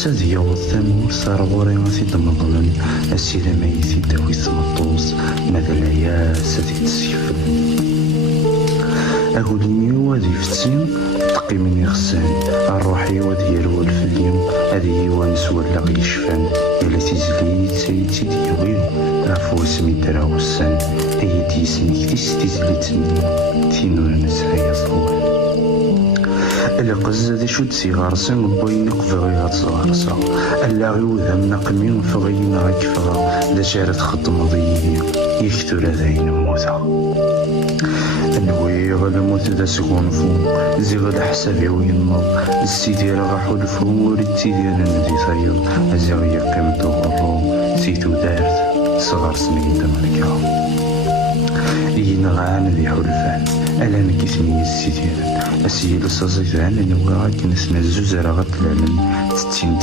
ساد يوض ثمور صار غوري غاسي دمضلن السيدة ميتي داوي سمطوس ماذا العيال سادي تسيفل أقول ميو وادي فتسين تقي مني غسان الروحي وادي يرول في اليوم هذه وانس ولا غيشفان يلا تيزليت سيدي ديوي عفو اسمي دراوسان أي ديسني كتيس تيزليتني تينو نسعي صغير القز ذي شد سيغارسن بوين قفغي غاتزغارسا ألا غيوذا من قمين فغيين غاكفغا لا شارت خط مضيي يكتر ذاين موتا النوي غالا موت دا سكونفو زي غالا حسابي وينض السيدي راه حلفو وريد سيدي انا ندي ثايض ازي غيا قيمتو غرو سيتو دارت صغار سنين دمركا ينغان ذي حلفان ألا نكيسني السيدي السيد الصزيزان نوغا كنسنا الزوز راه غطلالن 60